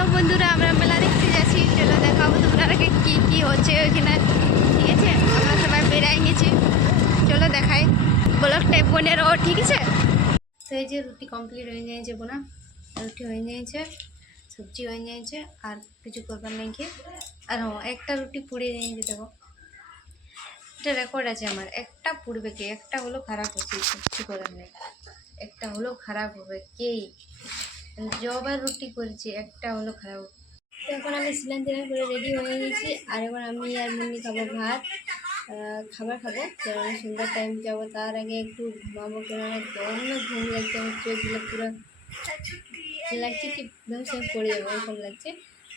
Hello বন্ধুরা, আমরা মেলা দেখতে যাচ্ছি। চলো দেখাবো তোমরাকে কি কি হচ্ছে ওইখানে। ঠিক আছে? আমরা সবাই বেড়াই গেছি চলো দেখাই। বনে রো ঠিক আছে? তো এই যে রুটি কমপ্লিট হয়ে যাইছে বোনা। রুটি হয়ে যাইছে সবজি হয়ে যাইছে আর কিছু করবার নেই কি আর হ্যাঁ একটা রুটি পুড়ে যাইছে দেখো। এটা রেকর্ড আছে আমার। একটা পুড়বে কি? একটা হলো খারাপ হচ্ছে, কিছু করার নেই। একটা হলো খারাপ হবে কেই জবার রুটি করেছি, একটা হলো খারাপ। এখন আমি স্নান টিনান করে রেডি হয়ে গেছি। আর এবার আমি আর মুন্নি খাব ভাত খাবার খাব। কারণ সন্ধ্যার টাইম যাব, তার আগে একটু ঘুমাবো। কেন অন্য ঘুম লাগছে, আমার চোখগুলো পুরো লাগছে কি ভেবেছি পড়ে যাব, এরকম লাগছে।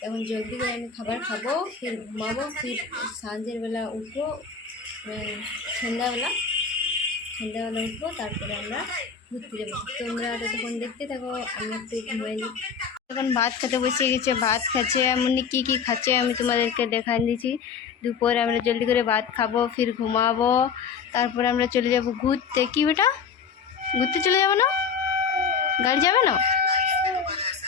এখন জলদি করে আমি খাবার খাব, ফির ঘুমাবো, ফির সাঁঝের বেলা উঠবো সন্ধ্যাবেলা। সন্ধ্যাবেলা উঠবো, তারপরে আমরা ঘুরতে যাব। তোমরা ততক্ষণ দেখতে থাকো, আমি একটু ঘুমাই এখন ভাত খেতে বসে গেছে, ভাত খাচ্ছে, এমনি কী কী খাচ্ছে আমি তোমাদেরকে দেখাই দিচ্ছি দুপুরে আমরা জলদি করে ভাত খাব, ফির ঘুমাবো, তারপরে আমরা চলে যাব ঘুরতে। কি বেটা? ঘুরতে চলে যাব না? গাড়ি যাবে না?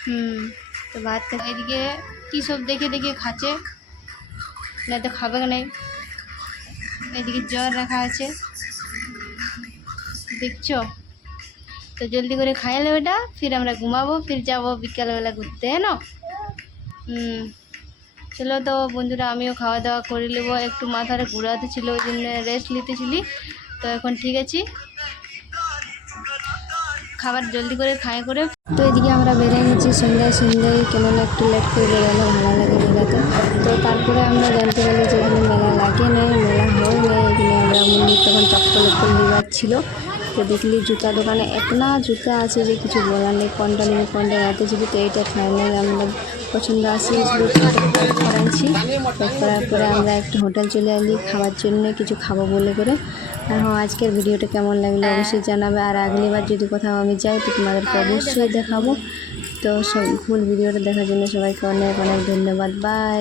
হুম, তো ভাত খা- এদিকে কী সব দেখে দেখে খাচ্ছে? না তো খাবে নাই। এদিকে জ্বর রাখা আছে। দেখছ? তো জলদি করে খাইলে ওটা ফির আমরা ঘুমাবো, ফির যাব বিকালবেলা ঘুরতে হ্যাঁ হুম চলো তো বন্ধুরা, আমিও খাওয়া দাওয়া করে নেব। একটু মাথাটা ঘুরাতে ছিল, ওই জন্য রেস্ট নিতেছিলি তো এখন ঠিক আছে। খাবার জলদি করে খাই করে। তো এদিকে আমরা বেরিয়ে গেছি সন্ধ্যায় সন্ধ্যায়, কেমন একটু লেট করে বেরোনো ভালো লাগে বেরোতে। তো তারপরে আমরা জানতে পারলি যে এখানে মেলা লাগে নেই, মেলা হয় নেই, এখানে আমরা মন্দির তখন চপ্পল দিবার ছিল তো দেখলি জুতা দোকানে এতনা জুতা আছে যে কিছু বলার নেই কোনটা নিয়ে কোনটা রাতে ছিল তো এইটা ফাইনাল আমরা পছন্দ প্যাক করাচ্ছি করার পরে আমরা একটা হোটেল চলে আসি খাওয়ার জন্য কিছু খাব বলে করে। আর হ্যাঁ আজকের ভিডিওটা কেমন লাগল অবশ্যই জানাবে। আর আগলিবার যদি কোথাও আমি যাই তো তোমাদেরকে অবশ্যই দেখাবো। তো সব ফুল ভিডিওটা দেখার জন্য সবাইকে অনেক অনেক ধন্যবাদ। বাই